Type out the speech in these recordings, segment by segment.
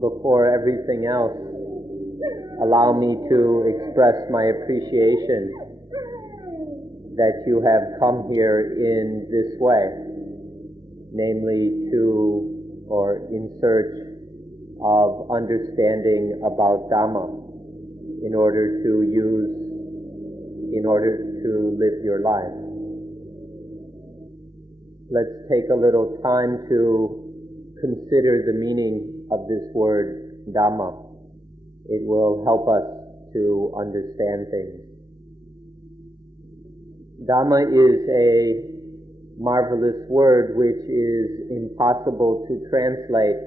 Before everything else, allow me to express my appreciation that you have come here in this way, namely to or in search of understanding about Dhamma in order to live your life. Let's take a little time to consider the meaning of this word Dhamma. It will help us to understand things. Dhamma is a marvelous word which is impossible to translate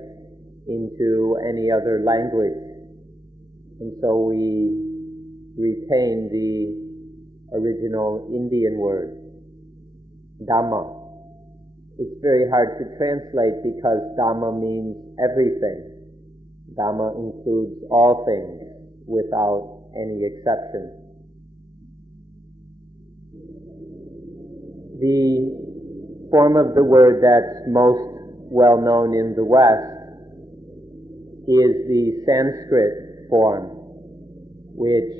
into any other language. And so we retain the original Indian word, Dhamma. It's very hard to translate because Dhamma means everything. Dhamma includes all things without any exception. The form of the word that's most well known in the West is the Sanskrit form, which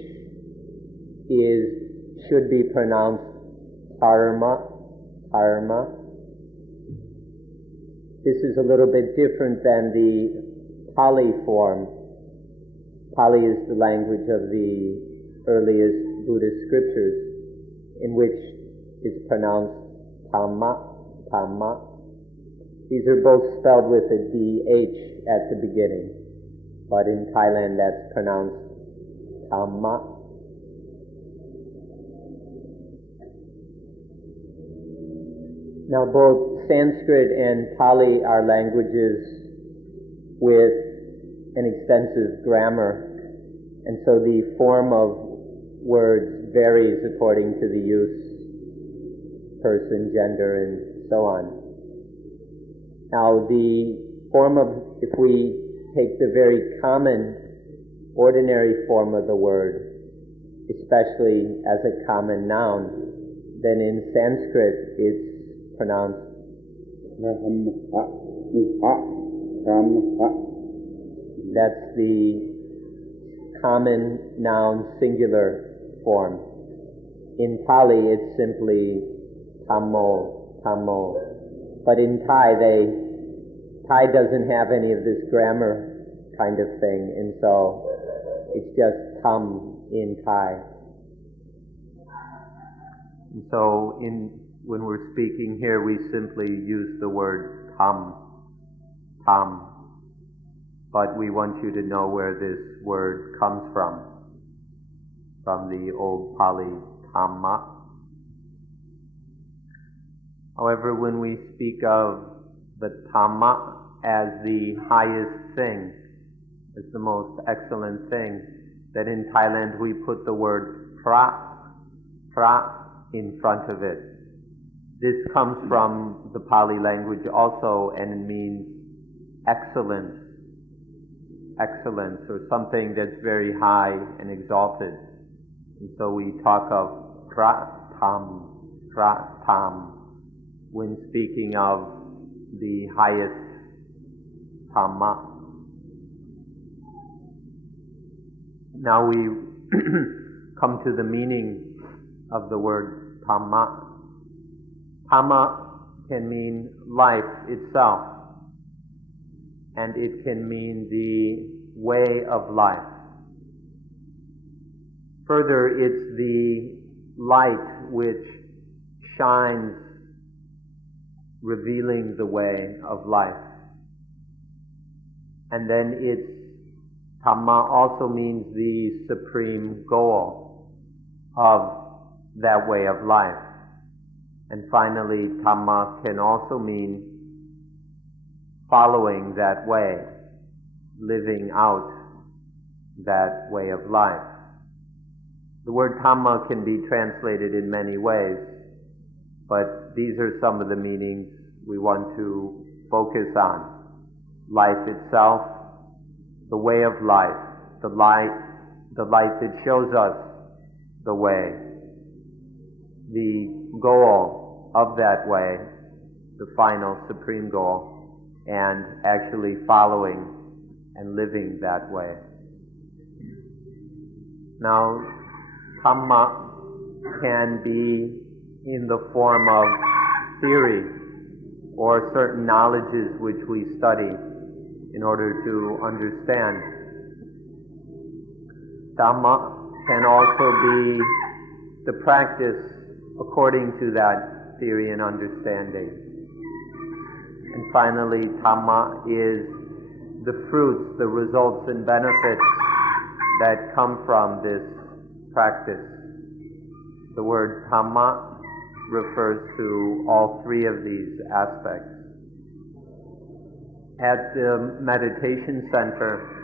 should be pronounced karma. This is a little bit different than the Pali form. Pali is the language of the earliest Buddhist scriptures, in which is pronounced Dhamma. These are both spelled with a DH at the beginning, but in Thailand that's pronounced Dhamma. Now both Sanskrit and Pali are languages with an extensive grammar, and so the form of words varies according to the use, person, gender, and so on. Now the form of, if we take the very common, ordinary form of the word, especially as a common noun, then in Sanskrit it's pronounced that's the common noun singular form. In Pali it's simply Thammo. But in Thai doesn't have any of this grammar kind of thing, and so it's just Tham in Thai. And so when we're speaking here, we simply use the word Tham, but we want you to know where this word comes from the old Pali Dhamma. However, when we speak of the Dhamma as the highest thing, as the most excellent thing, that in Thailand we put the word pra in front of it. This comes from the Pali language also, and it means excellence, or something that's very high and exalted. And so we talk of pratam, when speaking of the highest Dhamma. Now we come to the meaning of the word Dhamma. Dhamma can mean life itself, and it can mean the way of life. Further, it's the light which shines, revealing the way of life. And then Dhamma also means the supreme goal of that way of life. And finally, Dhamma can also mean following that way, living out that way of life. The word Dhamma can be translated in many ways, but these are some of the meanings we want to focus on. Life itself, the way of life, the light that shows us the way, the goal of that way, the final supreme goal, and actually following and living that way. Now, Dhamma can be in the form of theory or certain knowledges which we study in order to understand. Dhamma can also be the practice according to that theory and understanding. And finally, Dhamma is the fruits, the results and benefits that come from this practice. The word Dhamma refers to all three of these aspects. At the meditation center,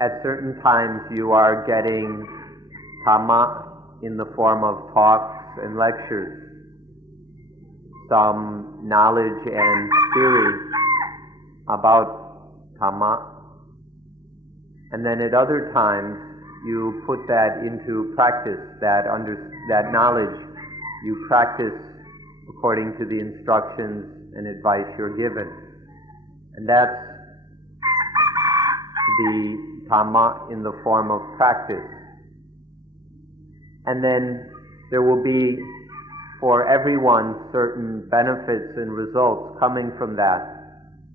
at certain times you are getting Dhamma in the form of talks and lectures, some knowledge and theory about Dhamma. And then at other times you put that into practice, that knowledge you practice according to the instructions and advice you're given. And that's the Dhamma in the form of practice. And then there will be, for everyone, certain benefits and results coming from that,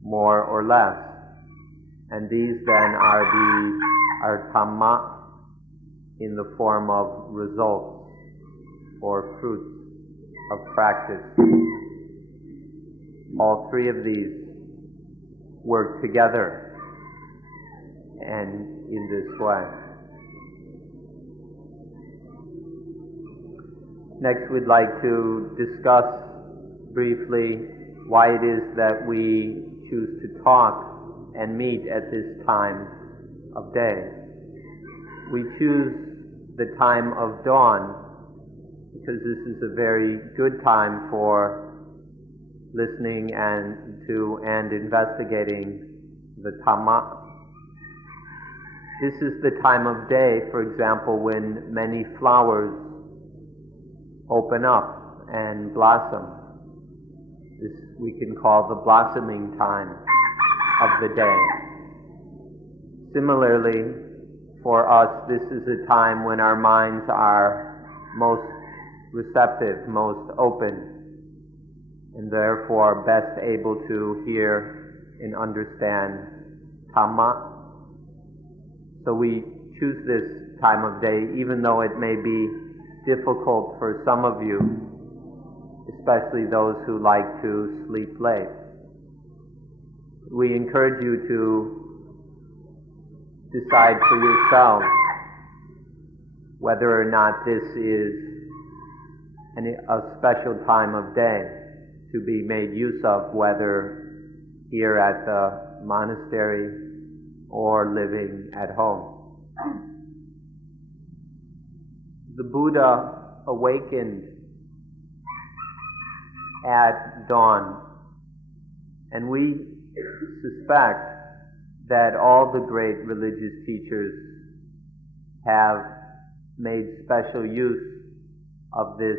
more or less. And these then are Dhamma in the form of results or fruits of practice. All three of these work together and in this way. Next, we'd like to discuss briefly why it is that we choose to talk and meet at this time of day. We choose the time of dawn because this is a very good time for listening and investigating the Dhamma. This is the time of day, for example, when many flowers open up and blossom. This we can call the blossoming time of the day. Similarly, for us, this is a time when our minds are most receptive, most open, and therefore best able to hear and understand Dhamma. So we choose this time of day, even though it may be difficult for some of you, especially those who like to sleep late. We encourage you to decide for yourselves whether or not this is a special time of day to be made use of, whether here at the monastery or living at home. The Buddha awakened at dawn, and we suspect that all the great religious teachers have made special use of this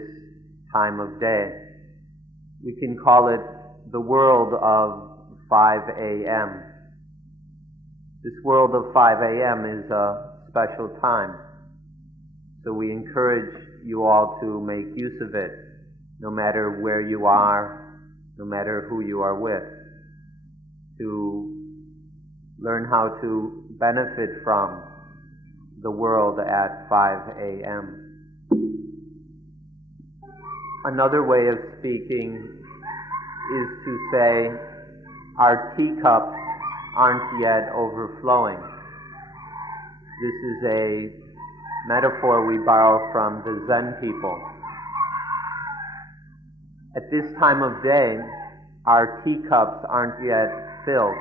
time of day. We can call it the world of 5 a.m. This world of 5 a.m. is a special time. So we encourage you all to make use of it, no matter where you are, no matter who you are with, to learn how to benefit from the world at 5 a.m. Another way of speaking is to say our teacups aren't yet overflowing. This is a metaphor we borrow from the Zen people. At this time of day, our teacups aren't yet filled.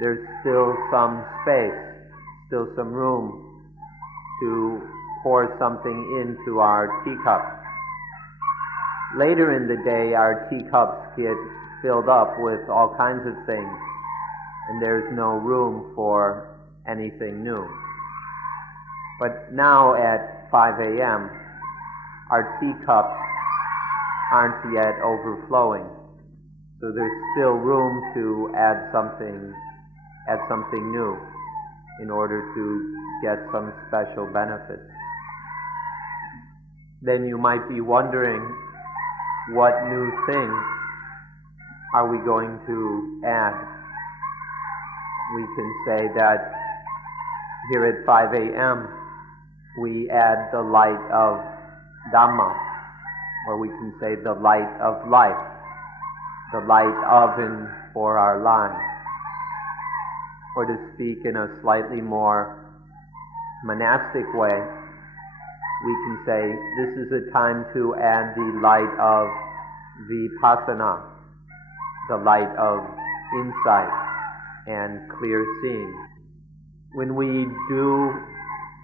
There's still some space, still some room to pour something into our teacups. Later in the day, our teacups get filled up with all kinds of things, and there's no room for anything new. But now at 5 a.m., our teacups aren't yet overflowing, so there's still room to add something add something new in order to get some special benefits. Then you might be wondering, what new thing are we going to add? We can say that here at 5 a.m. we add the light of Dhamma, or we can say the light of life, the light of and for our lives. Or to speak in a slightly more monastic way, we can say this is a time to add the light of Vipasana, the light of insight and clear seeing. When we do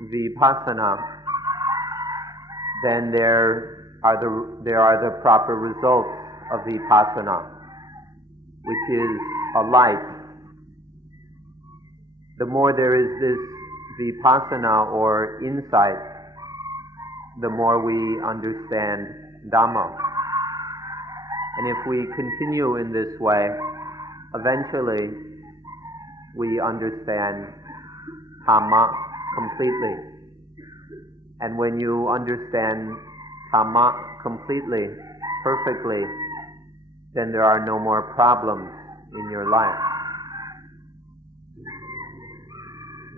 Vipasana, then there are the proper results of Vipasana, which is a light. The more there is this Vipasana or insight, the more we understand Dhamma. And if we continue in this way, eventually we understand Dhamma completely. And when you understand Dhamma completely, perfectly, then there are no more problems in your life.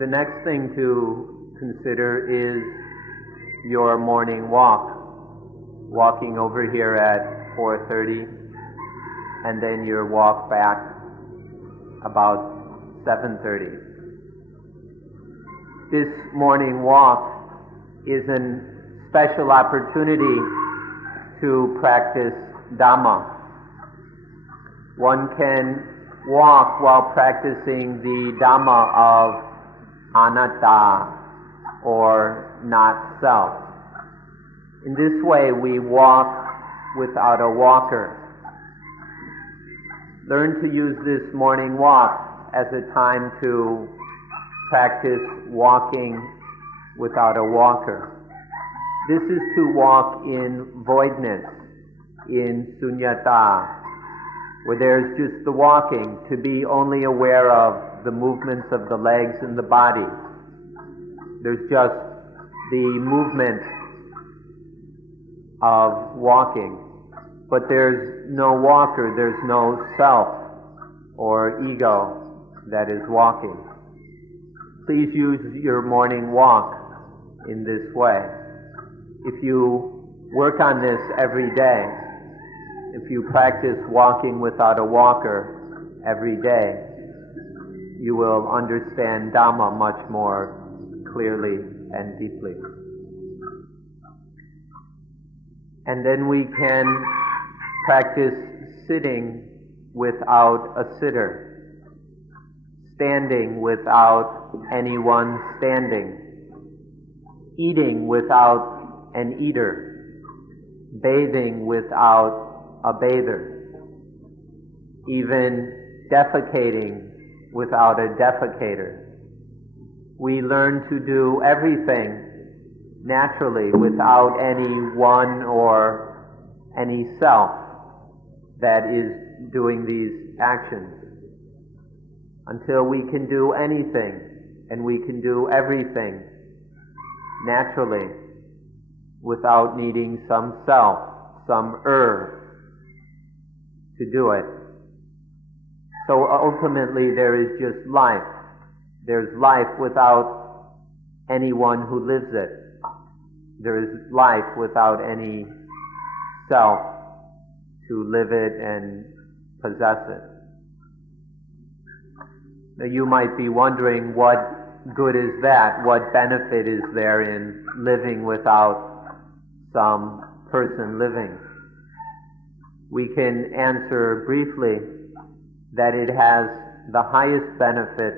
The next thing to consider is your morning walk. Walking over here at 4:30, and then your walk back about 7:30. This morning walk is a special opportunity to practice Dhamma. One can walk while practicing the Dhamma of anatta, or not self. In this way, we walk without a walker. Learn to use this morning walk as a time to practice walking without a walker. This is to walk in voidness, in sunyata, where there's just the walking, to be only aware of the movements of the legs and the body. There's just the movement of walking, but there's no walker, there's no self or ego that is walking. Please use your morning walk in this way. If you work on this every day, if you practice walking without a walker every day, you will understand Dhamma much more clearly and deeply. And then we can practice sitting without a sitter, standing without anyone standing, eating without an eater, bathing without a bather, even defecating without a defecator. We learn to do everything naturally without any one or any self that is doing these actions. Until we can do anything and we can do everything naturally without needing some self, some to do it. So ultimately there is just life. There's life without anyone who lives it. There is life without any self to live it and possess it. Now you might be wondering, what good is that? What benefit is there in living without some person living? We can answer briefly that it has the highest benefit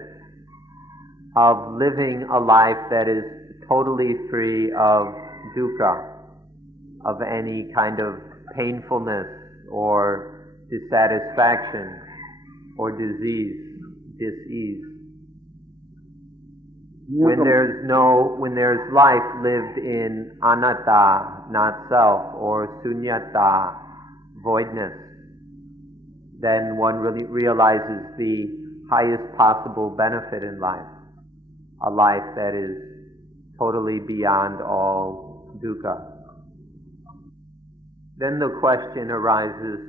of living a life that is totally free of dukkha, of any kind of painfulness or dissatisfaction or disease, dis-ease. When there's life lived in anatta, not self, or sunyata, voidness, then one really realizes the highest possible benefit in life, a life that is totally beyond all dukkha. Then the question arises,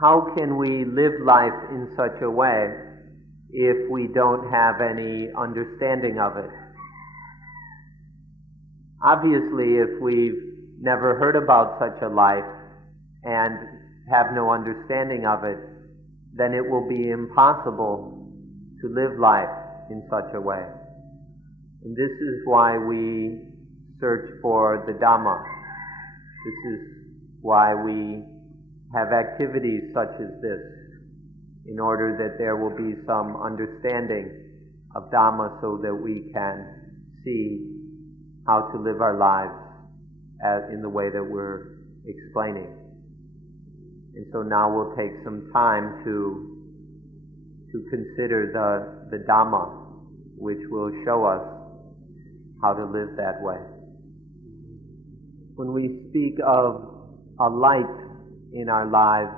how can we live life in such a way if we don't have any understanding of it? Obviously, if we've never heard about such a life and have no understanding of it, then it will be impossible to live life in such a way. And this is why we search for the Dhamma. This is why we have activities such as this, in order that there will be some understanding of Dhamma so that we can see how to live our lives in the way that we're explaining. And so now we'll take some time to consider the Dhamma, which will show us how to live that way. When we speak of a light in our lives,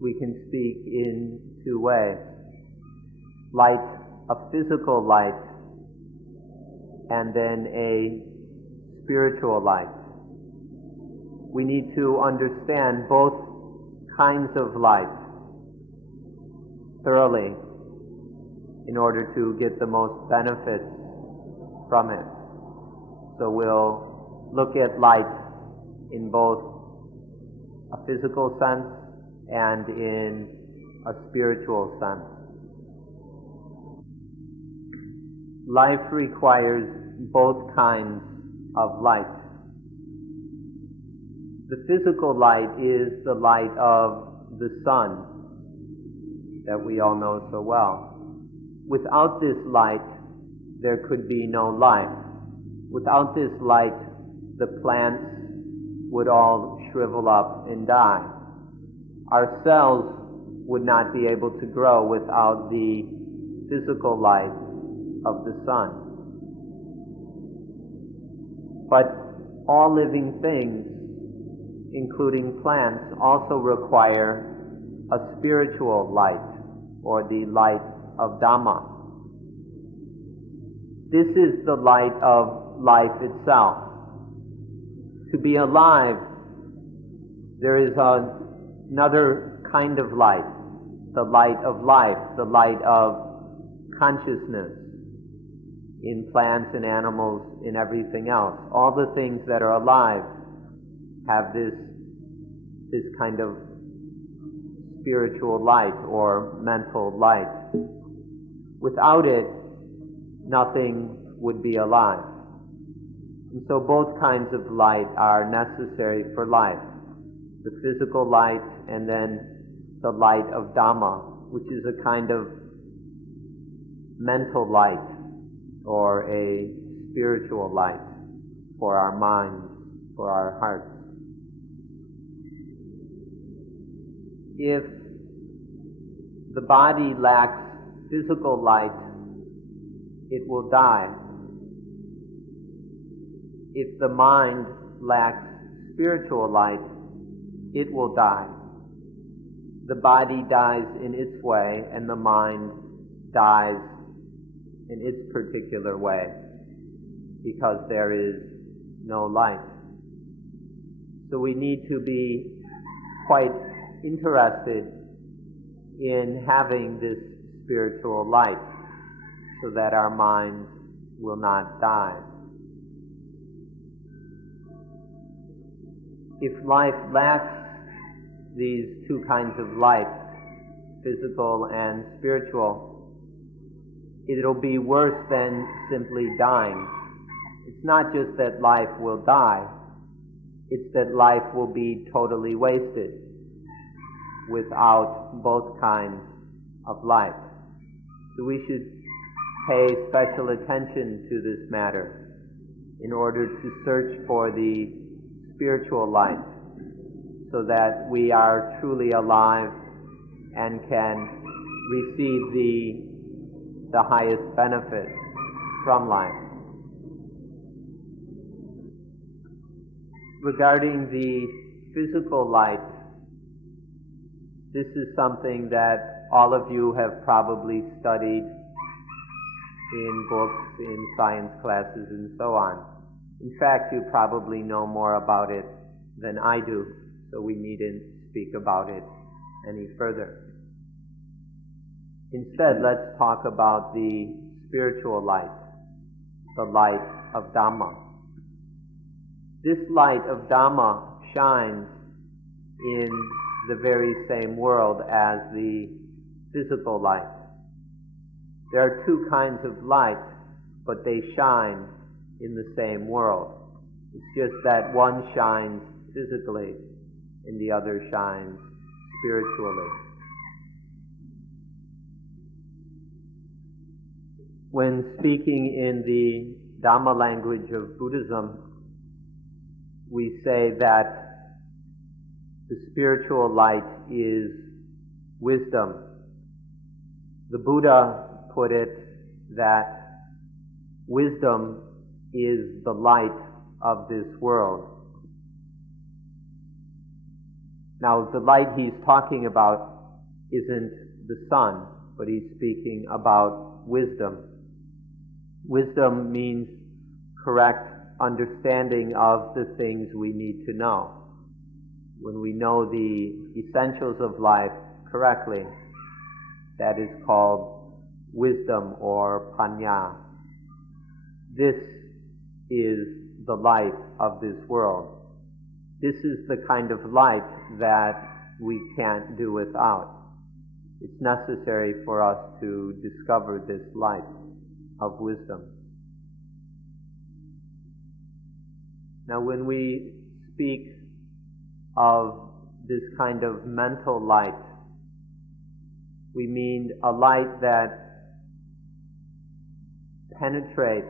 we can speak in two ways. Light, a physical light, and then a spiritual light. We need to understand both kinds of light thoroughly in order to get the most benefits from it. So we'll look at light in both a physical sense and in a spiritual sense. Life requires both kinds of light. The physical light is the light of the sun that we all know so well. Without this light, there could be no life. Without this light, the plants would all shrivel up and die. Our cells would not be able to grow without the physical light of the sun. But all living things, including plants, also require a spiritual light, or the light of Dhamma. This is the light of life itself. To be alive, there is another kind of light, the light of life, the light of consciousness in plants and animals, in everything else. All the things that are alive have this kind of spiritual light or mental light. Without it, nothing would be alive. And so both kinds of light are necessary for life. The physical light and then the light of Dhamma, which is a kind of mental light or a spiritual light for our minds, for our hearts. If the body lacks physical light, it will die. If the mind lacks spiritual light, it will die. The body dies in its way, and the mind dies in its particular way, because there is no light. So we need to be quite interested in having this spiritual light so that our minds will not die. If life lacks these two kinds of light, physical and spiritual, it'll be worse than simply dying. It's not just that life will die, it's that life will be totally wasted without both kinds of light. So we should pay special attention to this matter in order to search for the spiritual light so that we are truly alive and can receive the highest benefit from life. Regarding the physical light, This is something that all of you have probably studied in books, in science classes, and so on. In fact, you probably know more about it than I do, so we needn't speak about it any further. Instead, let's talk about the spiritual light, the light of Dhamma. This light of Dhamma shines in the very same world as the physical light. There are two kinds of light, but they shine in the same world. It's just that one shines physically and the other shines spiritually. When speaking in the Dhamma language of Buddhism, we say that the spiritual light is wisdom. The Buddha put it that wisdom is the light of this world. Now, the light he's talking about isn't the sun, but he's speaking about wisdom. Wisdom means correct understanding of the things we need to know. When we know the essentials of life correctly, that is called wisdom or panya. This is the light of this world. This is the kind of light that we can't do without. It's necessary for us to discover this light of wisdom. Now, when we speak of this kind of mental light, we mean a light that penetrates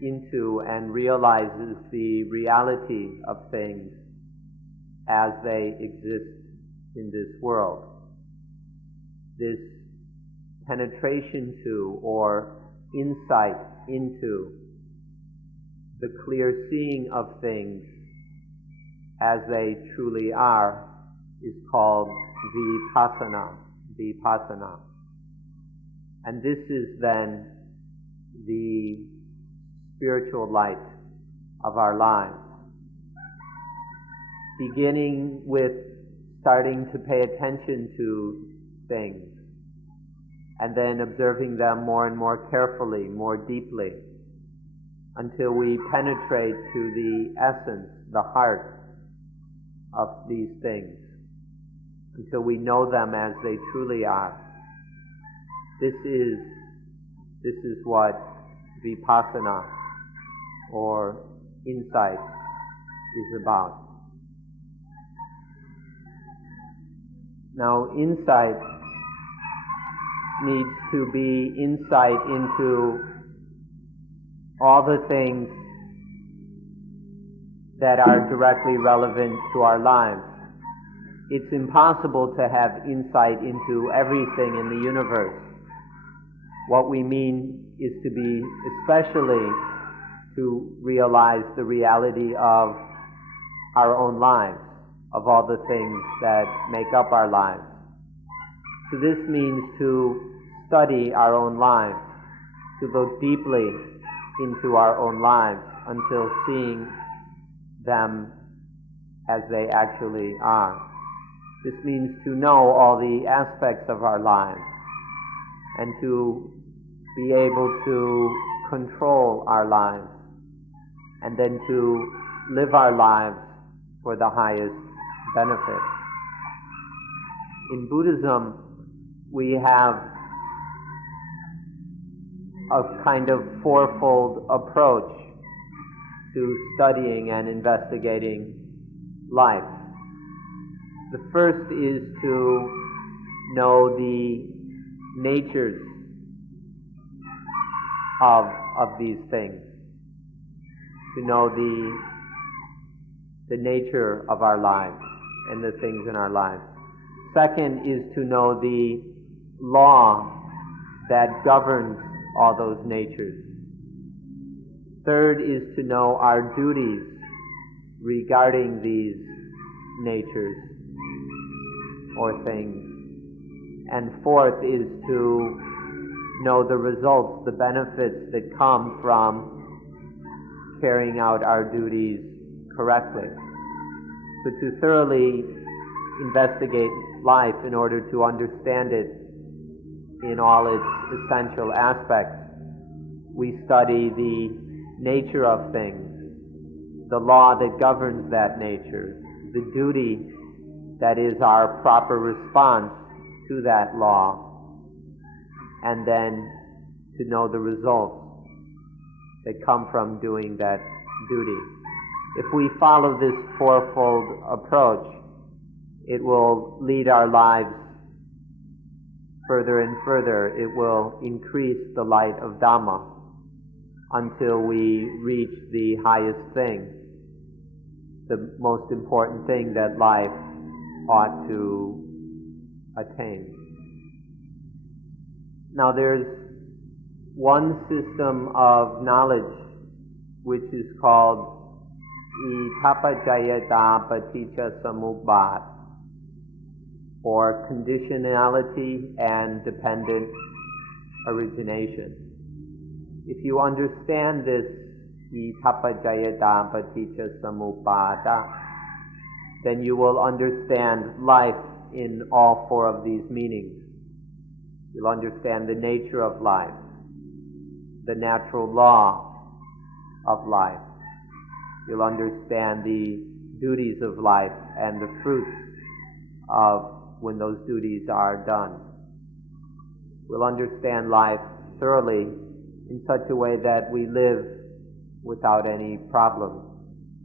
into and realizes the reality of things as they exist in this world. This penetration to or insight into the clear seeing of things as they truly are is called Vipasana. And this is then the spiritual light of our lives. Beginning with starting to pay attention to things and then observing them more and more carefully, more deeply, until we penetrate to the essence, the heart of these things, until we know them as they truly are. This is what Vipasana or insight is about. Now, insight needs to be insight into all the things that are directly relevant to our lives. It's impossible to have insight into everything in the universe. What we mean is to be especially to realize the reality of our own lives, of all the things that make up our lives. So this means to study our own lives, to look deeply into our own lives until seeing them as they actually are. This means to know all the aspects of our lives and to be able to control our lives and then to live our lives for the highest benefit. In Buddhism, we have a kind of fourfold approach to studying and investigating life. The first is to know the natures of these things, to know the nature of our lives and the things in our lives. Second is to know the law that governs all those natures. Third is to know our duties regarding these natures. or things. And fourth is to know the results, the benefits that come from carrying out our duties correctly. So to thoroughly investigate life in order to understand it in all its essential aspects, we study the nature of things, the law that governs that nature, the duty that is our proper response to that law, and then to know the results that come from doing that duty. If we follow this fourfold approach, it will lead our lives further and further. It will increase the light of Dhamma until we reach the highest thing, the most important thing that life ought to attain. Now there's one system of knowledge which is called Vipasana paticca samuppada, or conditionality and dependent origination. If you understand this Vipasana paticca samuppada, then you will understand life in all four of these meanings. You'll understand the nature of life, the natural law of life. You'll understand the duties of life and the fruits of when those duties are done. We'll understand life thoroughly in such a way that we live without any problems.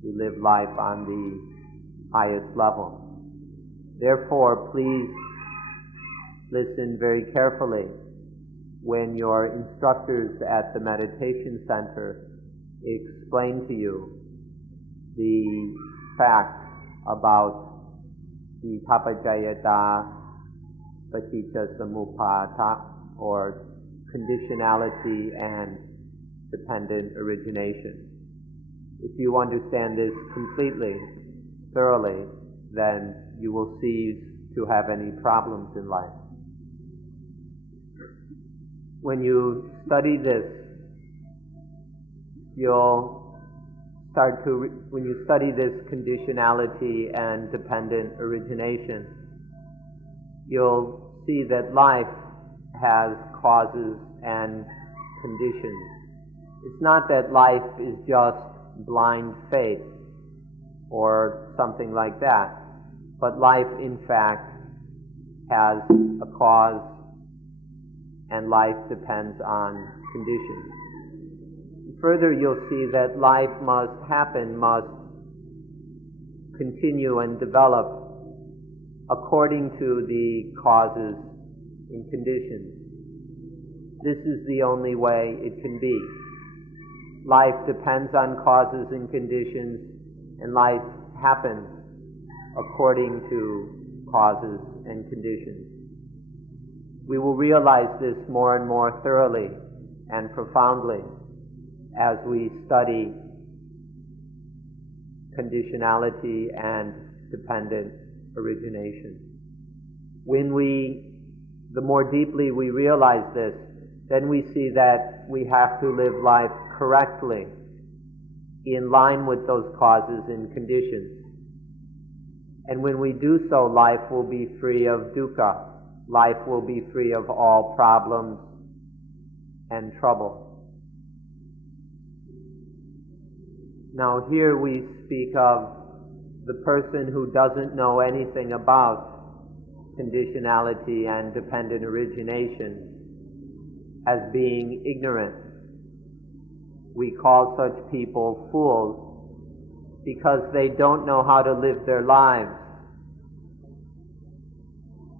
We live life on the highest level. Therefore, please listen very carefully when your instructors at the meditation center explain to you the facts about the Vipasana paticca samuppada, or conditionality and dependent origination. If you understand this completely, thoroughly, then you will cease to have any problems in life. When you study this, when you study this conditionality and dependent origination, you'll see that life has causes and conditions. It's not that life is just blind faith or something like that, but life in fact has a cause, and life depends on conditions. Further, you'll see that life must continue and develop according to the causes and conditions. This is the only way it can be. Life depends on causes and conditions, and life happens according to causes and conditions. We will realize this more and more thoroughly and profoundly as we study conditionality and dependent origination. The more deeply we realize this, then we see that we have to live life correctly, in line with those causes and conditions. And when we do so, life will be free of dukkha. Life will be free of all problems and trouble. Now here we speak of the person who doesn't know anything about conditionality and dependent origination as being ignorant. We call such people fools because they don't know how to live their lives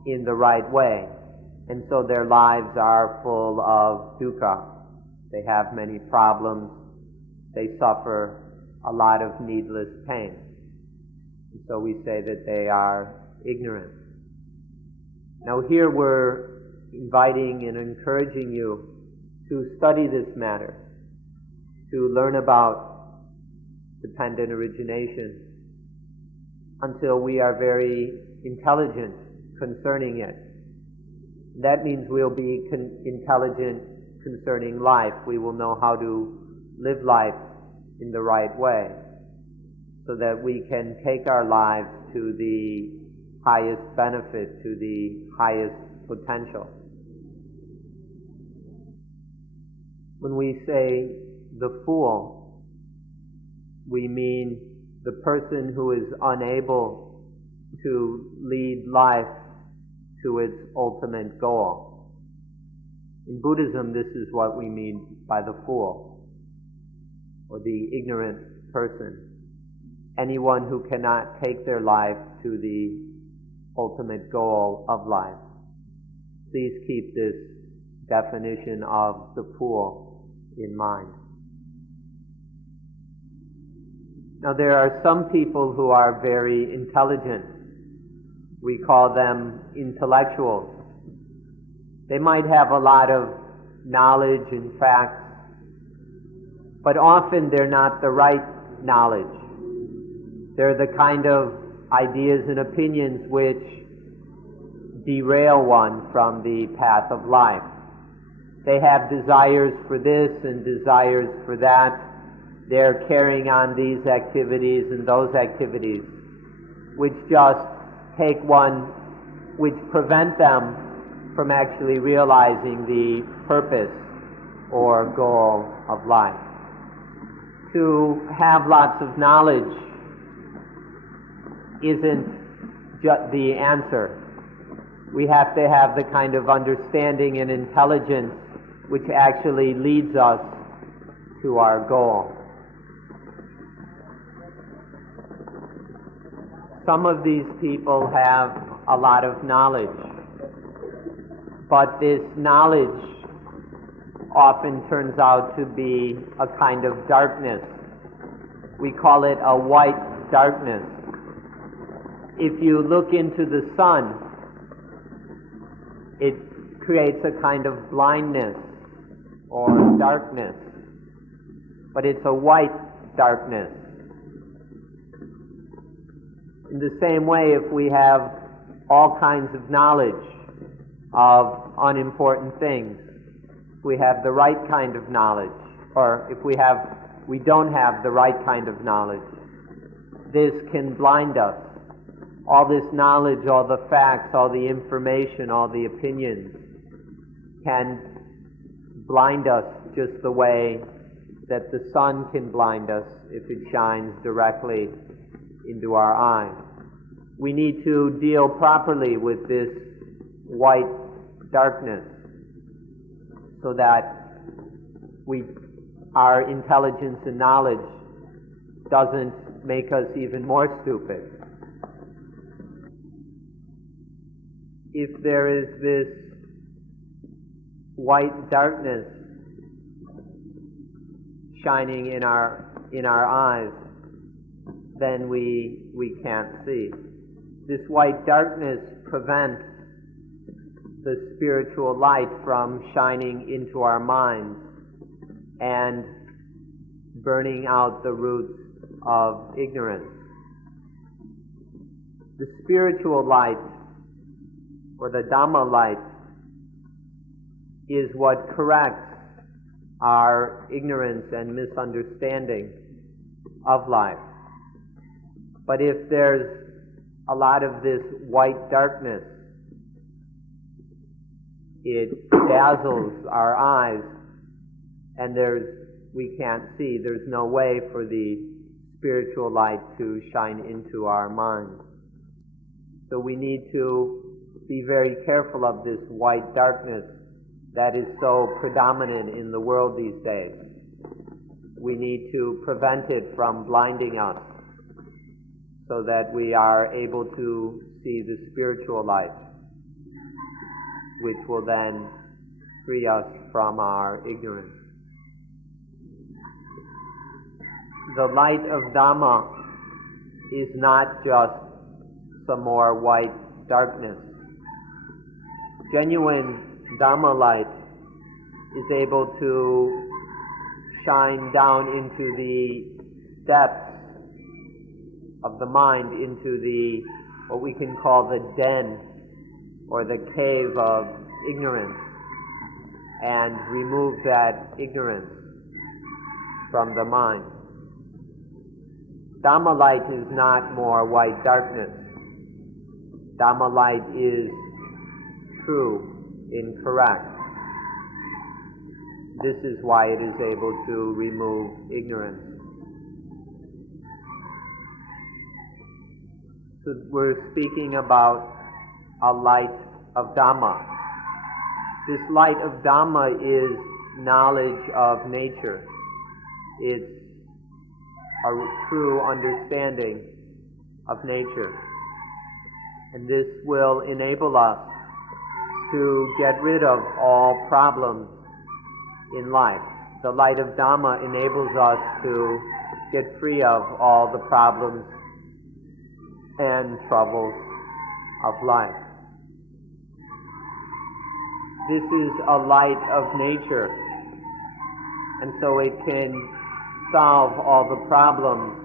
in the right way, and so their lives are full of dukkha. They have many problems, they suffer a lot of needless pain. And so we say that they are ignorant. Now here we're inviting and encouraging you to study this matter, to learn about dependent origination until we are very intelligent, concerning it. That means we'll be intelligent concerning life. We will know how to live life in the right way so that we can take our lives to the highest benefit, to the highest potential. When we say the fool, we mean the person who is unable to lead life to its ultimate goal. In Buddhism, this is what we mean by the fool, or the ignorant person. Anyone who cannot take their life to the ultimate goal of life. Please keep this definition of the fool in mind. Now, there are some people who are very intelligent. We call them intellectuals. They might have a lot of knowledge and facts, but often they're not the right knowledge. They're the kind of ideas and opinions which derail one from the path of life. They have desires for this and desires for that. They're carrying on these activities and those activities, which just which prevent them from actually realizing the purpose or goal of life. To have lots of knowledge isn't just the answer. We have to have the kind of understanding and intelligence which actually leads us to our goal. Some of these people have a lot of knowledge, but this knowledge often turns out to be a kind of darkness. We call it a white darkness. If you look into the sun, it creates a kind of blindness or darkness, but it's a white darkness. In the same way, if we have all kinds of knowledge of unimportant things, if we have the right kind of knowledge, or if we don't have the right kind of knowledge, this can blind us. All this knowledge, all the facts, all the information, all the opinions can blind us just the way that the sun can blind us if it shines directly into our eyes. We need to deal properly with this white darkness so that our intelligence and knowledge doesn't make us even more stupid. If there is this white darkness shining in our eyes, then we can't see. This white darkness prevents the spiritual light from shining into our minds and burning out the roots of ignorance. The spiritual light, or the Dhamma light, is what corrects our ignorance and misunderstanding of life. But if there's a lot of this white darkness, it dazzles our eyes, and we can't see. There's no way for the spiritual light to shine into our minds. So we need to be very careful of this white darkness that is so predominant in the world these days. We need to prevent it from blinding us so that we are able to see the spiritual light, which will then free us from our ignorance. The light of Dhamma is not just some more white darkness. Genuine Dhamma light is able to shine down into the depths of the mind, into what we can call the den or the cave of ignorance and remove that ignorance from the mind. Dhamma light is not more white darkness. Dhamma light is true, incorrect. This is why it is able to remove ignorance. So we're speaking about a light of Dhamma. This light of Dhamma is knowledge of nature. It's a true understanding of nature. And this will enable us to get rid of all problems in life. The light of Dhamma enables us to get free of all the problems and troubles of life. This is a light of nature, and so it can solve all the problems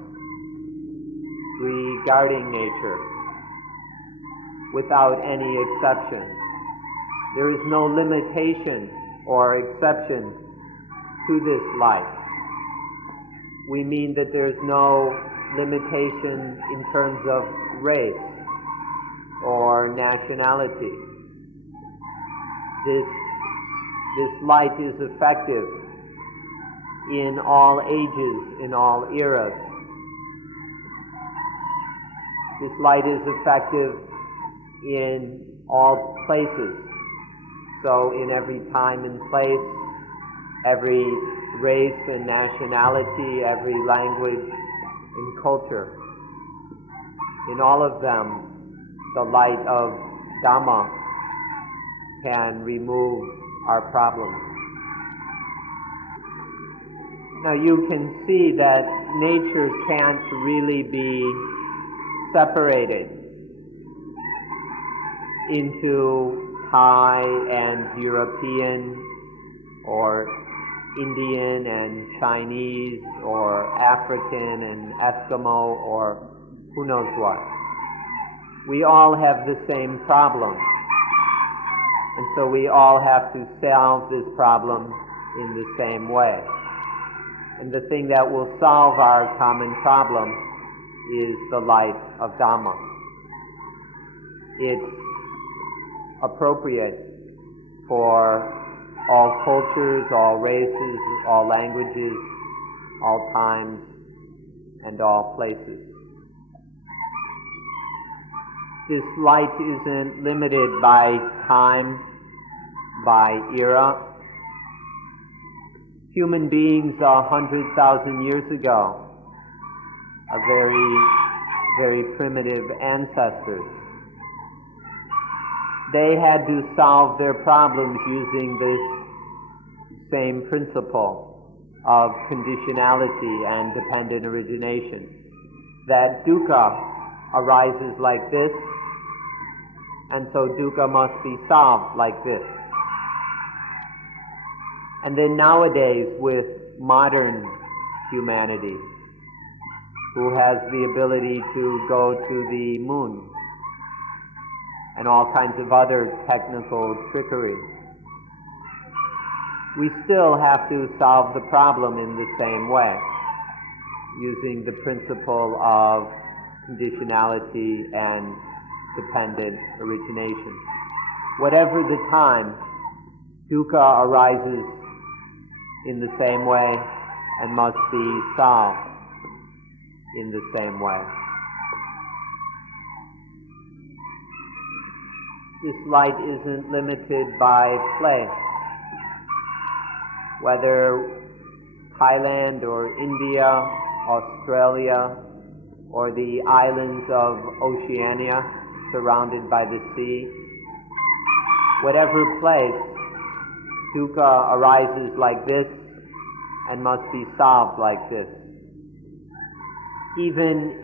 regarding nature without any exception. There is no limitation or exception to this light. We mean that there is no limitation in terms of race or nationality. This light is effective in all ages, in all eras. This light is effective in all places. So in every time and place, every race and nationality, every language and culture, in all of them, the light of Dhamma can remove our problems. Now you can see that nature can't really be separated into Thai and European, or Indian and Chinese, or African and Eskimo, or who knows what. We all have the same problem. And so we all have to solve this problem in the same way. And the thing that will solve our common problem is the light of Dhamma. It's appropriate for all cultures, all races, all languages, all times, and all places. This light isn't limited by time, by era. Human beings 100,000 years ago are very, very primitive ancestors. They had to solve their problems using this same principle of conditionality and dependent origination. That dukkha arises like this, and so dukkha must be solved like this. And then nowadays, with modern humanity, who has the ability to go to the moon and all kinds of other technical trickery, we still have to solve the problem in the same way, using the principle of conditionality and dependent origination. Whatever the time, dukkha arises in the same way and must be solved in the same way. This light isn't limited by place. Whether Thailand or India, Australia, or the islands of Oceania surrounded by the sea, whatever place, dukkha arises like this and must be solved like this. Even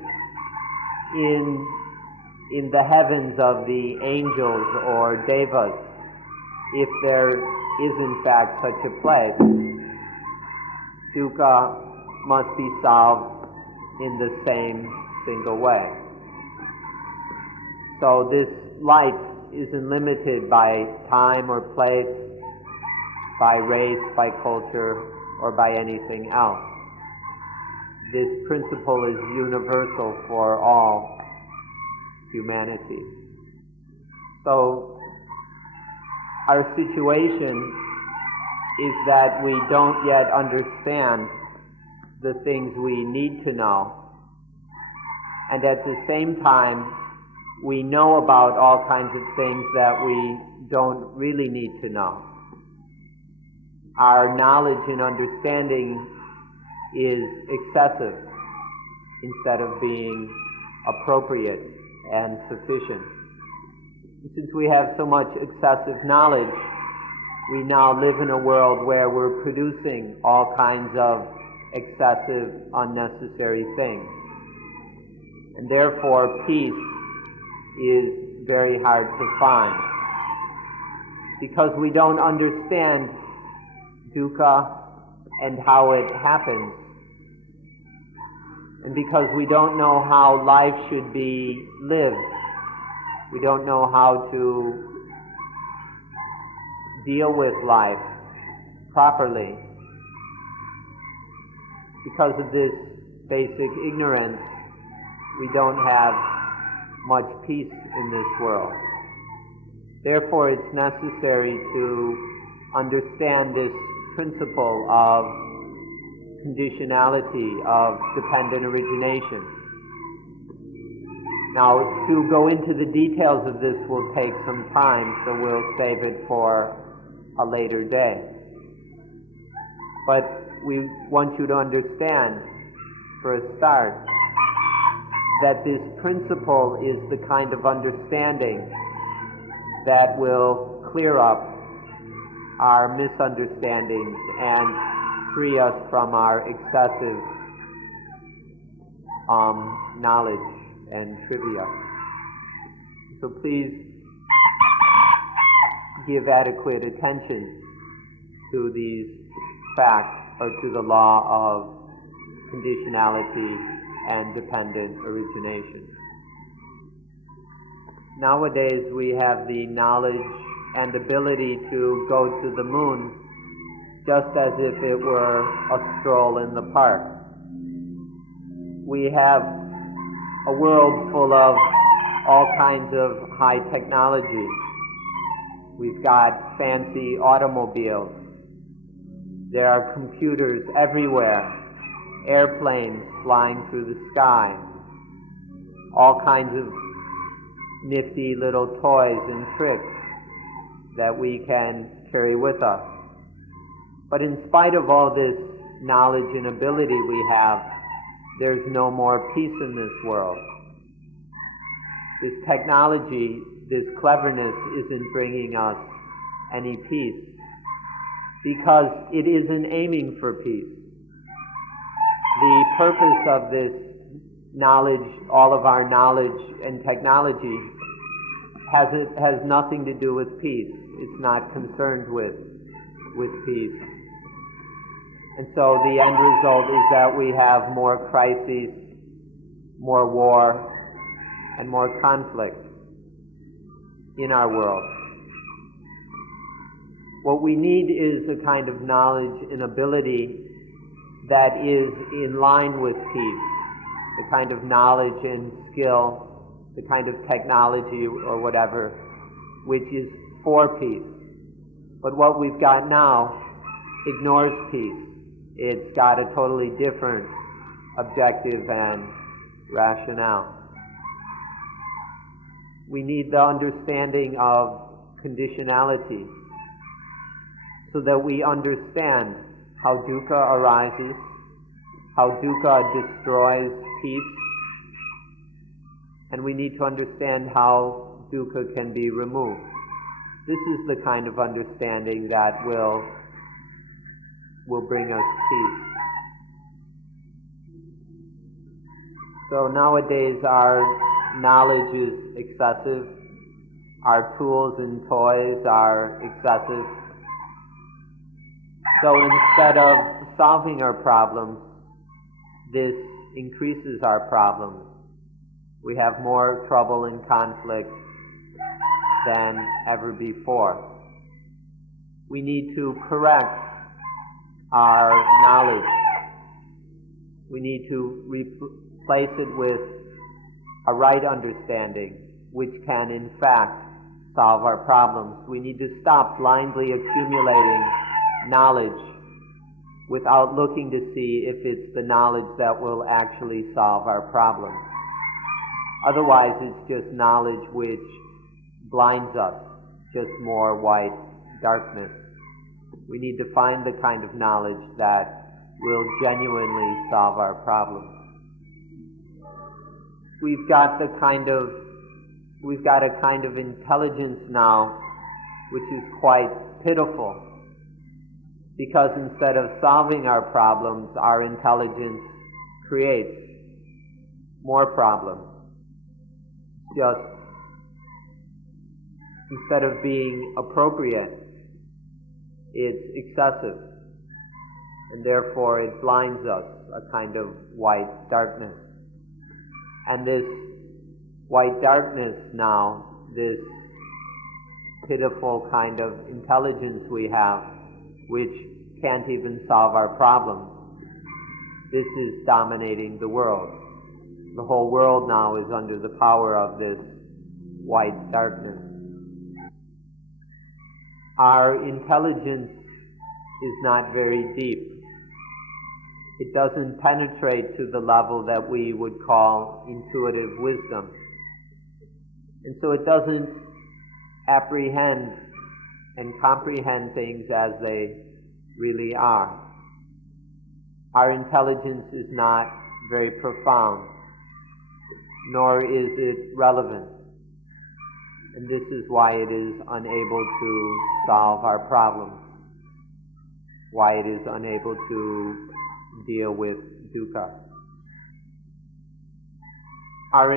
in the heavens of the angels or devas, if there is in fact such a place, dukkha must be solved in the same single way. So this light isn't limited by time or place, by race, by culture, or by anything else. This principle is universal for all humanity. So, our situation is that we don't yet understand the things we need to know, and at the same time, we know about all kinds of things that we don't really need to know. Our knowledge and understanding is excessive instead of being appropriate and sufficient. And since we have so much excessive knowledge, we now live in a world where we're producing all kinds of excessive, unnecessary things. And therefore, peace is very hard to find. Because we don't understand dukkha and how it happens. And because we don't know how life should be lived. We don't know how to deal with life properly. Because of this basic ignorance, we don't have much peace in this world. Therefore, it's necessary to understand this principle of conditionality, of dependent origination. Now, to go into the details of this will take some time, so we'll save it for a later day. But we want you to understand, for a start, that this principle is the kind of understanding that will clear up our misunderstandings and free us from our excessive knowledge and trivia. So please give adequate attention to these facts, or to the law of conditionality and dependent origination. Nowadays we have the knowledge and ability to go to the moon just as if it were a stroll in the park. We have a world full of all kinds of high technology. We've got fancy automobiles. There are computers everywhere, airplanes flying through the sky, all kinds of nifty little toys and tricks that we can carry with us. But in spite of all this knowledge and ability we have, there's no more peace in this world. This technology, this cleverness isn't bringing us any peace, because it isn't aiming for peace. The purpose of this knowledge, all of our knowledge and technology, has nothing to do with peace. It's not concerned with peace. And so the end result is that we have more crises, more war, and more conflict in our world. What we need is a kind of knowledge and ability that is in line with peace, the kind of knowledge and skill, the kind of technology or whatever, which is for peace. But what we've got now ignores peace. It's got a totally different objective and rationale. We need the understanding of conditionality so that we understand how dukkha arises, how dukkha destroys peace, and we need to understand how dukkha can be removed. This is the kind of understanding that will bring us peace. So nowadays our knowledge is excessive, our tools and toys are excessive. So instead of solving our problems, this increases our problems. We have more trouble and conflict, than ever before. We need to correct our knowledge. We need to replace it with a right understanding, which can in fact solve our problems. We need to stop blindly accumulating knowledge without looking to see if it's the knowledge that will actually solve our problems. Otherwise, it's just knowledge which blinds us, just more white darkness. We need to find the kind of knowledge that will genuinely solve our problems. We've got a kind of intelligence now which is quite pitiful, because instead of solving our problems, our intelligence creates more problems. Just instead of being appropriate, it's excessive, and therefore it blinds us, a kind of white darkness. And this white darkness now, this pitiful kind of intelligence we have, which can't even solve our problems, this is dominating the world. The whole world now is under the power of this white darkness. Our intelligence is not very deep. It doesn't penetrate to the level that we would call intuitive wisdom. And so it doesn't apprehend and comprehend things as they really are. Our intelligence is not very profound, nor is it relevant. And this is why it is unable to solve our problems, why it is unable to deal with dukkha. Our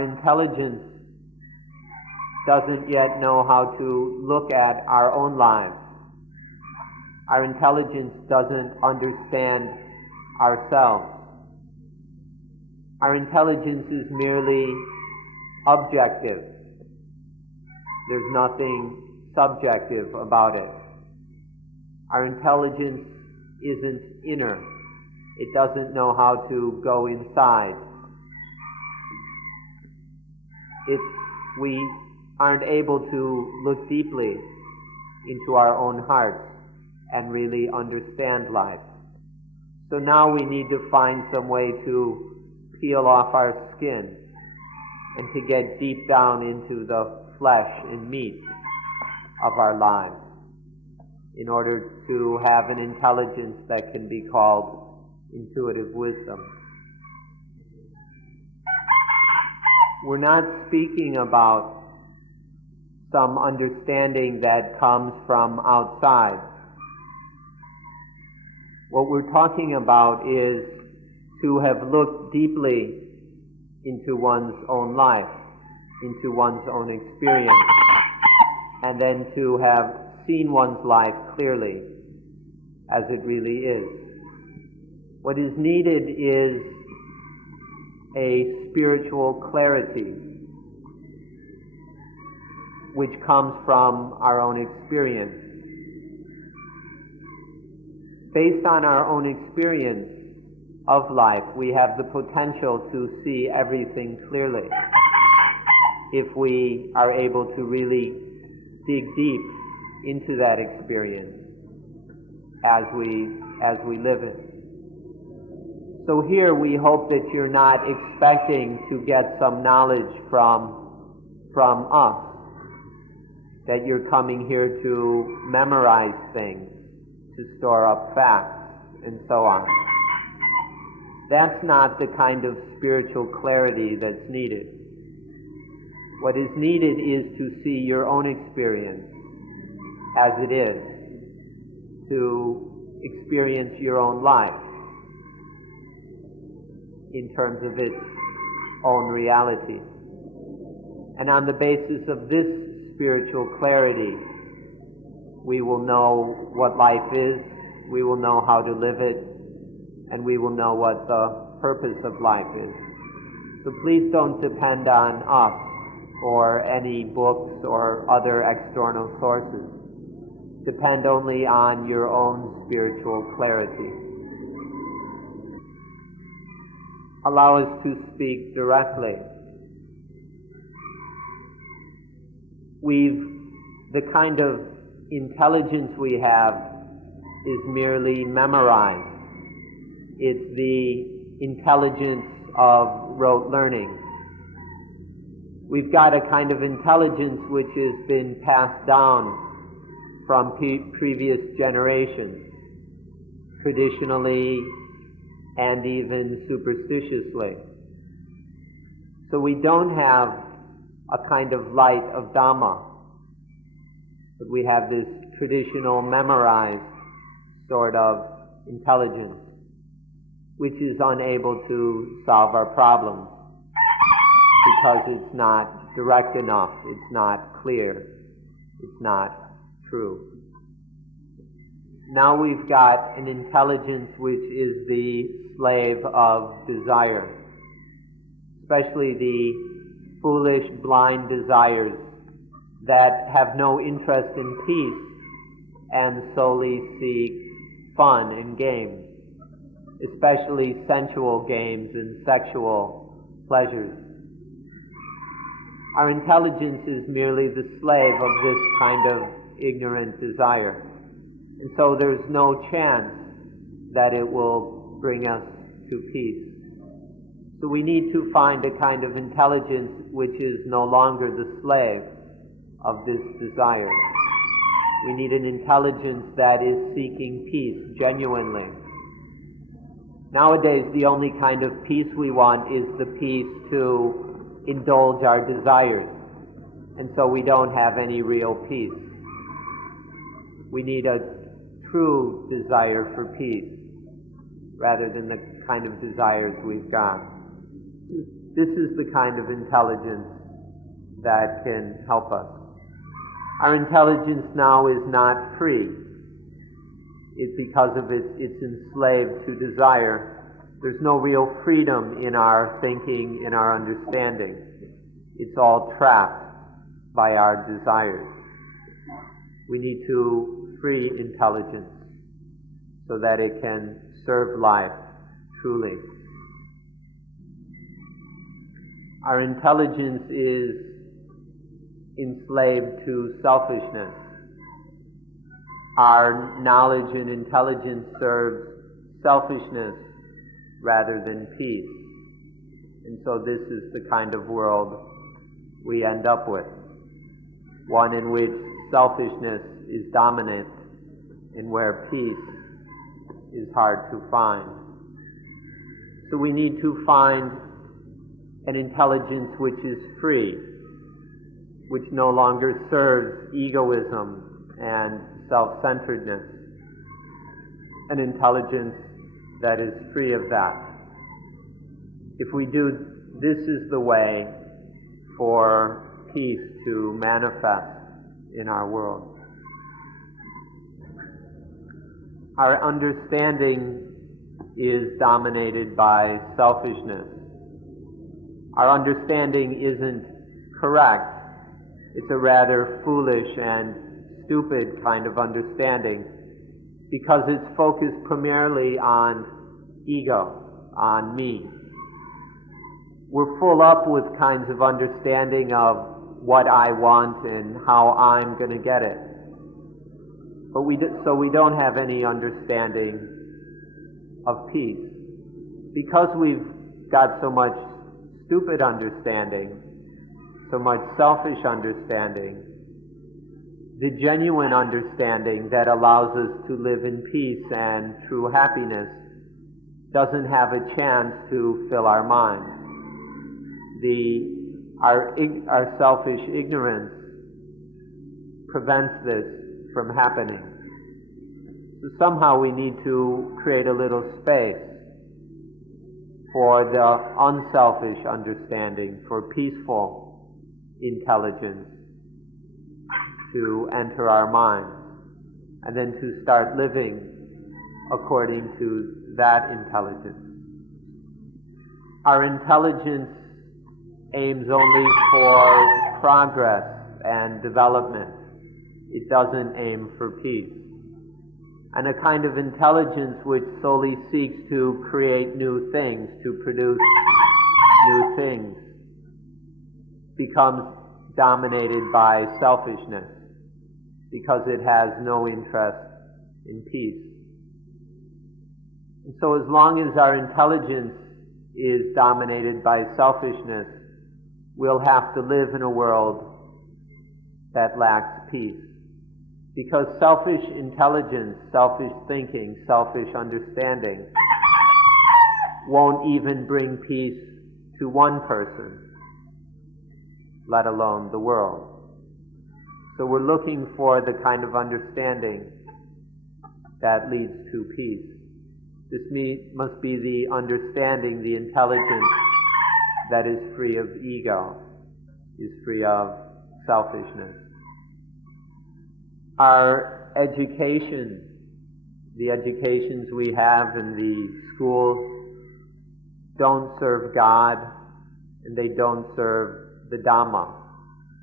intelligence doesn't yet know how to look at our own lives. Our intelligence doesn't understand ourselves. Our intelligence is merely objective. There's nothing subjective about it. Our intelligence isn't inner. It doesn't know how to go inside. We aren't able to look deeply into our own hearts and really understand life. So now we need to find some way to peel off our skin and to get deep down into the flesh and meat of our lives in order to have an intelligence that can be called intuitive wisdom. We're not speaking about some understanding that comes from outside. What we're talking about is to have looked deeply into one's own life, into one's own experience, and then to have seen one's life clearly as it really is. What is needed is a spiritual clarity which comes from our own experience. Based on our own experience of life, we have the potential to see everything clearly if we are able to really dig deep into that experience as we live it. So here we hope that you're not expecting to get some knowledge from us, that you're coming here to memorize things, to store up facts, and so on. That's not the kind of spiritual clarity that's needed. What is needed is to see your own experience as it is, to experience your own life in terms of its own reality. And on the basis of this spiritual clarity, we will know what life is, we will know how to live it, and we will know what the purpose of life is. So please don't depend on us or any books or other external sources. Depend only on your own spiritual clarity. Allow us to speak directly. The kind of intelligence we have is merely memorized. It's the intelligence of rote learning. We've got a kind of intelligence which has been passed down from previous generations, traditionally and even superstitiously. So we don't have a kind of light of Dhamma, but we have this traditional memorized sort of intelligence which is unable to solve our problems because it's not direct enough, it's not clear, it's not true. Now we've got an intelligence which is the slave of desire, especially the foolish, blind desires that have no interest in peace and solely seek fun and games, especially sensual games and sexual pleasures. Our intelligence is merely the slave of this kind of ignorant desire. And so there's no chance that it will bring us to peace. So we need to find a kind of intelligence which is no longer the slave of this desire. We need an intelligence that is seeking peace genuinely. Nowadays, the only kind of peace we want is the peace to indulge our desires. And so we don't have any real peace. We need a true desire for peace rather than the kind of desires we've got. This is the kind of intelligence that can help us. Our intelligence now is not free. It's because of it's enslaved to desire. There's no real freedom in our thinking, in our understanding. It's all trapped by our desires. We need to free intelligence so that it can serve life truly. Our intelligence is enslaved to selfishness. Our knowledge and intelligence serves selfishness rather than peace. And so this is the kind of world we end up with. One in which selfishness is dominant and where peace is hard to find. So we need to find an intelligence which is free, which no longer serves egoism and self-centeredness, an intelligence that is free of that. If we do, this is the way for peace to manifest in our world. Our understanding is dominated by selfishness. Our understanding isn't correct. It's a rather foolish and stupid kind of understanding because it's focused primarily on ego, on me. We're full up with kinds of understanding of what I want and how I'm going to get it. But so we don't have any understanding of peace. Because we've got so much stupid understanding, so much selfish understanding, the genuine understanding that allows us to live in peace and true happiness doesn't have a chance to fill our minds. Our selfish ignorance prevents this from happening. So somehow we need to create a little space for the unselfish understanding, for peaceful intelligence to enter our minds, and then to start living according to that intelligence. Our intelligence aims only for progress and development. It doesn't aim for peace. And a kind of intelligence which solely seeks to create new things, to produce new things, becomes dominated by selfishness because it has no interest in peace. And so as long as our intelligence is dominated by selfishness, we'll have to live in a world that lacks peace. Because selfish intelligence, selfish thinking, selfish understanding won't even bring peace to one person, let alone the world. So we're looking for the kind of understanding that leads to peace. This must be the understanding, the intelligence that is free of ego, is free of selfishness. Our education, the educations we have in the schools, don't serve God, and they don't serve the Dhamma.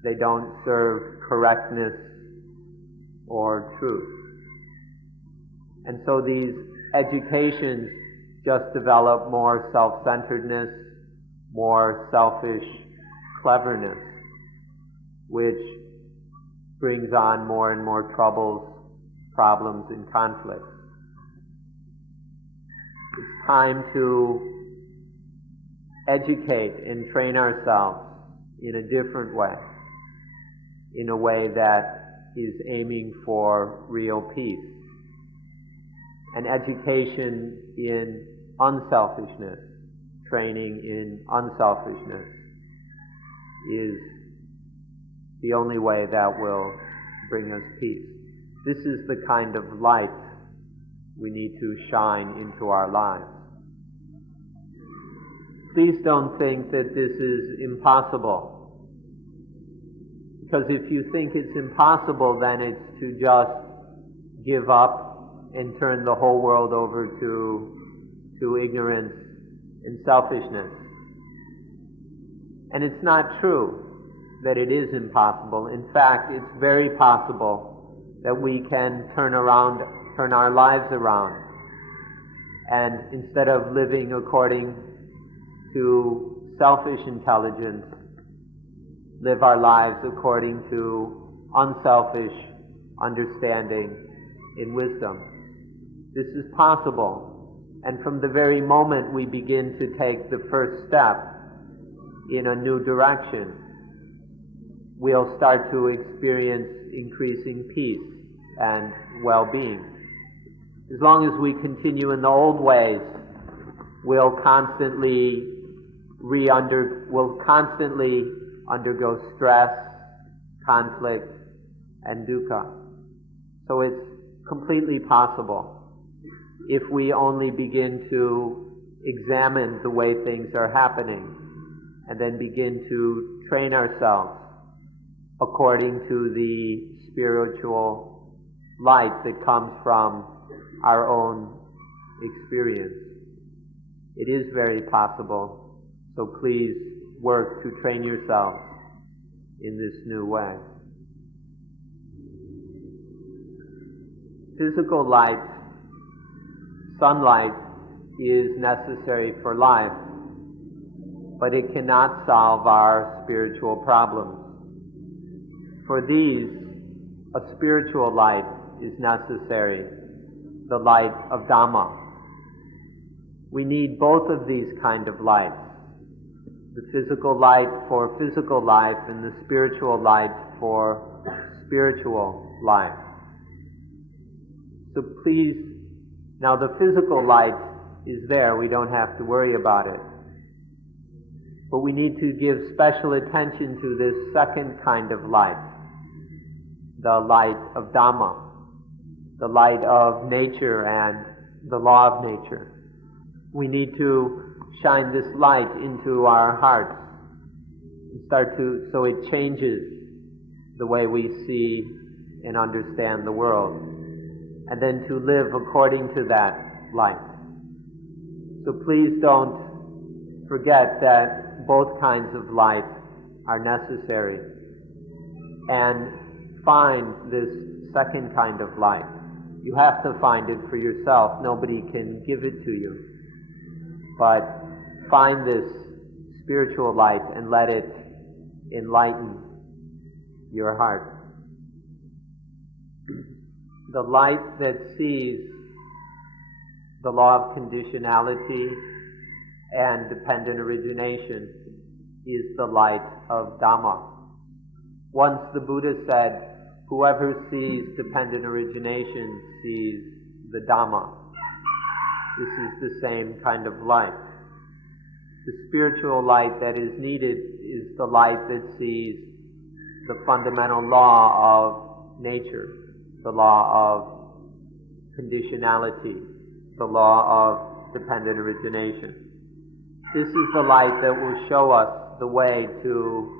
They don't serve correctness or truth. And so these educations just develop more self-centeredness, more selfish cleverness, which brings on more and more troubles, problems, and conflicts. It's time to educate and train ourselves in a different way, in a way that is aiming for real peace. And education in unselfishness, training in unselfishness, is the only way that will bring us peace. This is the kind of light we need to shine into our lives. Please don't think that this is impossible. Because if you think it's impossible, then it's to just give up and turn the whole world over to ignorance and selfishness. And it's not true that it is impossible. In fact, it's very possible that we can turn our lives around, and instead of living according to selfish intelligence, live our lives according to unselfish understanding in wisdom. This is possible, and from the very moment we begin to take the first step in a new direction, we'll start to experience increasing peace and well-being. As long as we continue in the old ways, we'll constantly undergo stress, conflict, and dukkha. So it's completely possible if we only begin to examine the way things are happening and then begin to train ourselves according to the spiritual light that comes from our own experience. It is very possible, so please work to train yourself in this new way. Physical light, sunlight, is necessary for life, but it cannot solve our spiritual problems. For these, a spiritual light is necessary, the light of Dhamma. We need both of these kind of lights, the physical light for physical life and the spiritual light for spiritual life. So please, now the physical light is there, we don't have to worry about it. But we need to give special attention to this second kind of light, the light of Dhamma, the light of nature and the law of nature. We need to shine this light into our hearts and so it changes the way we see and understand the world, and then to live according to that light. So please don't forget that both kinds of light are necessary. and find this second kind of light. You have to find it for yourself. Nobody can give it to you. But find this spiritual light and let it enlighten your heart. The light that sees the law of conditionality and dependent origination is the light of Dhamma. Once the Buddha said, whoever sees dependent origination sees the Dhamma. This is the same kind of light. The spiritual light that is needed is the light that sees the fundamental law of nature, the law of conditionality, the law of dependent origination. This is the light that will show us the way to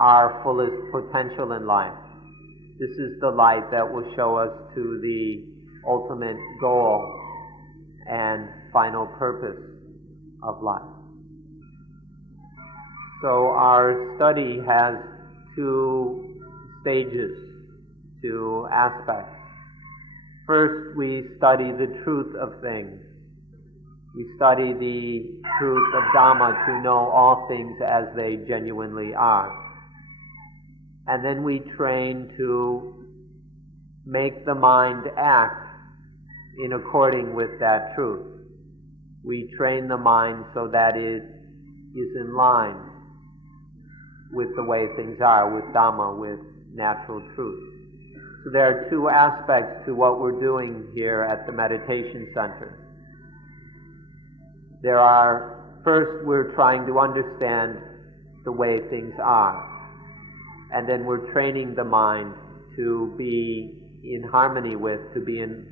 our fullest potential in life. This is the light that will show us to the ultimate goal and final purpose of life. So our study has two stages, two aspects. First, we study the truth of things. We study the truth of Dhamma to know all things as they genuinely are. And then we train to make the mind act in according with that truth. We train the mind so that it is in line with the way things are, with Dhamma, with natural truth. So there are two aspects to what we're doing here at the meditation center. First, we're trying to understand the way things are. And then we're training the mind to be in harmony with, to be in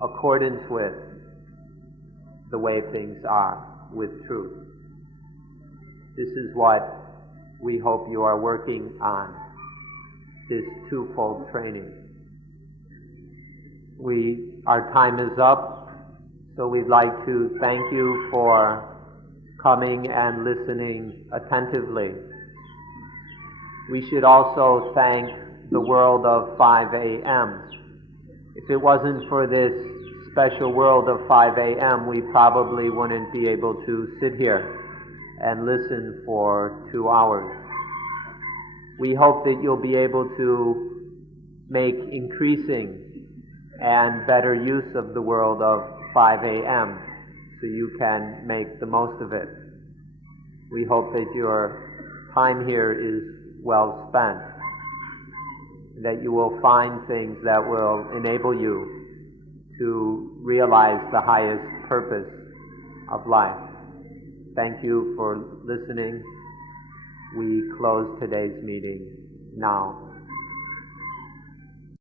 accordance with the way things are, with truth. This is what we hope you are working on, this twofold training. Our time is up, so we'd like to thank you for coming and listening attentively. We should also thank the world of 5 a.m. If it wasn't for this special world of 5 a.m., we probably wouldn't be able to sit here and listen for 2 hours. We hope that you'll be able to make increasing and better use of the world of 5 a.m. so you can make the most of it. We hope that your time here is well spent, that you will find things that will enable you to realize the highest purpose of life. Thank you for listening. We close today's meeting now.